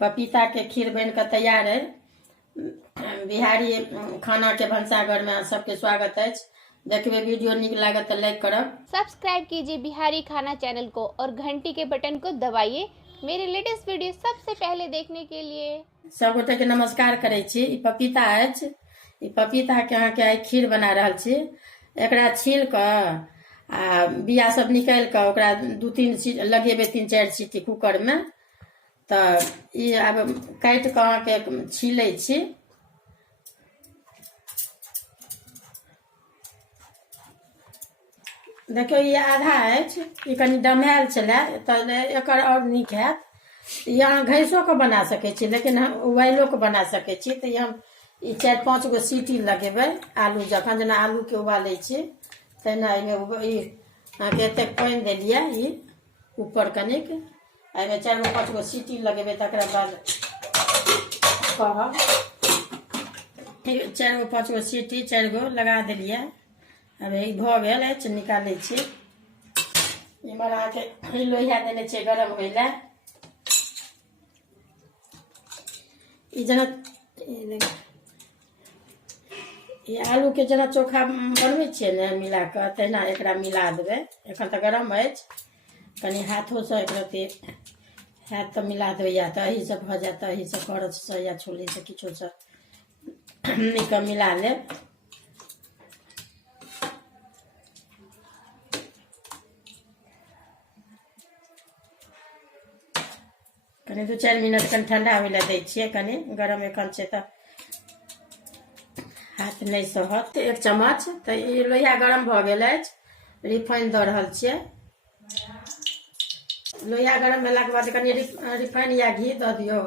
पपीता के खीर बन के तैयार है। बिहारी खाना के भंसाघर में सबके स्वागत है। देखिए वीडियो निक लगे तो लाइक करब, सब्सक्राइब कीजिए बिहारी खाना चैनल को और घंटी के बटन को दबाइए मेरे लेटेस्ट वीडियो सबसे पहले देखने के लिए। सब गोटे के नमस्कार करे छी। ई पपीता अछि, ई पपीता के अहाँ के खीर बना रहल छी। एकरा छील के आ बिया सब निकाल के ओकरा 2-3 सीटी लगेबे, 3-4 सीटी कुकर में। तो ई आब काट के अहाँ के छीले छी। देखियो ये आधा अछि, ई कनी डमहाल छलै तो एकर और नीक हैत। यहाँ घैसो के बना सके छी, लेकिन हम उबाइलो के बना सके छी। तो हम 4-5 गो सीटी लगेबै आलू जखन, जेना आलू के उबाले छी तेना। अहाँके एतेक पानि देलियै ई ऊपर कनिक, एहिमे 4-5 गो सीटी लगेबै। तकरा बाद कहब 4-5 गो सीटी 4 गो लगा देलियै। अब ई भऽ गेल अछि, निकालै छी। इमहर अहाँके लोहिया देने छियै गरम होइ लए। ई जेना ई आलू के जेना चोखा बनबै छियै ने मिला कऽ, तहिना एकरा मिला देबै। एखन तऽ गरम अछि, कनि हाथो से एकरत्ती हैत तऽ मिला देबै, या तऽ एही से भऽ जायत, एही से करछ से या छोली से किछो से नीक मिला लेब। कनि 2-4 मिनट कनि ठंडा होइ लए दै छियै। कनि गरम एखन छै तऽ हाथ नहीं सहत। 1 चम्मच तऽ ई लोहिया गरम भऽ गेल अछि, रिफाइन दऽ रहल छियै। लोहिया गरम भेलाके बाद कनि रिफाइन या घी दऽ दियौ।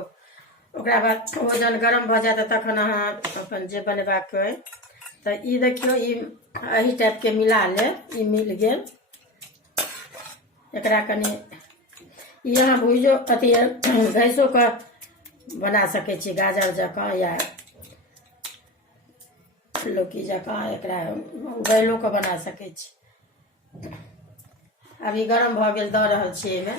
ओकरा बाद ओ जहन गरम भऽ जायत तखन अहाँ अपन जे बनेबाक अइ तऽ ई देखियौ, ई एही टाइप के मिला लेब। ई मिल गेल। एकरा कनि यहाँ भुजो अथी घैसो के बना सके छी, गाजर जकाँ या लौकी जकाँ। एकरा उबाइलो के बना सके छी। अब ई गरम भऽ गेल, दऽ रहल छी एहिमे।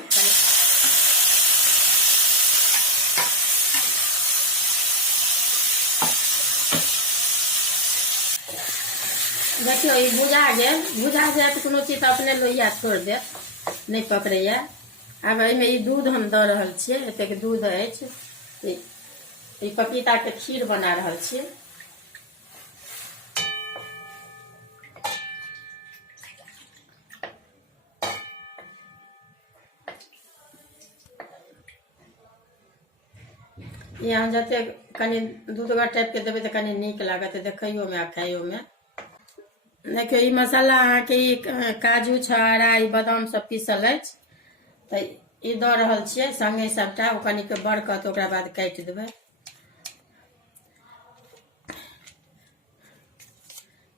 देखियो ई भुजा गेल। भुजा जायत कोनो चीज तऽ अपने लोहिया छोड़ देत, नहीं पकड़ैया। आब एहिमे ई दूध हम दऽ रहल छियै, एतेक दूध अछि। ई पपीता के खीर बना रहल छियै। यहाँ जते कनि दूधगर टाइप के देबै तऽ कनि नीक लागत देखैयो में आ खाइयो में। देखियो ई मसाला अहाँके ई काजू छुहारा ई बादाम सब पीसल अछि, तऽ ई दऽ रहल छियै संगे सबटा। ओ कनिक बरकत, ओकरा बाद काटि देबै।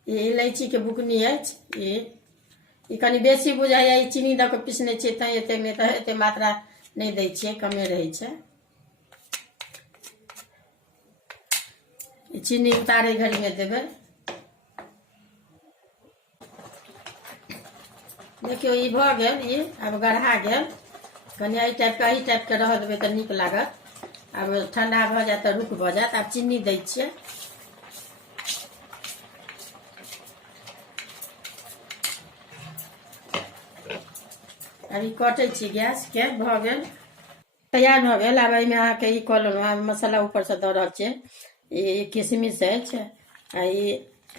ई इलायची के बुकनी अछि। ई कनि बेसी बुझाइया। ई चीनी दऽ कऽ पीसने छियै तैं एतेक, नहीं तऽ एतेक मात्रा नहीं दै छियै, कमे रहै छै। ई चीनी उतारे घड़ी में देबै। देखियो ई भऽ गेल, ई आब गढ़ा गेल। कनि एही टाइप के रह देबै तऽ नीक लागत। आब ठंडा भऽ जायत तऽ रुक भऽ जायत। आब चीनी दै छियै। अभी कटै छी गैस के। भऽ गेल, तैयार भऽ गेल। आब एहिमे अहाँके ई कऽ लेलहुँ, आब मसाला ऊपर से दऽ रहल छियै। ई किशमिश अछि, आ ई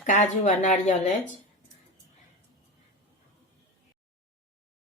काजू आ नारियल अछि।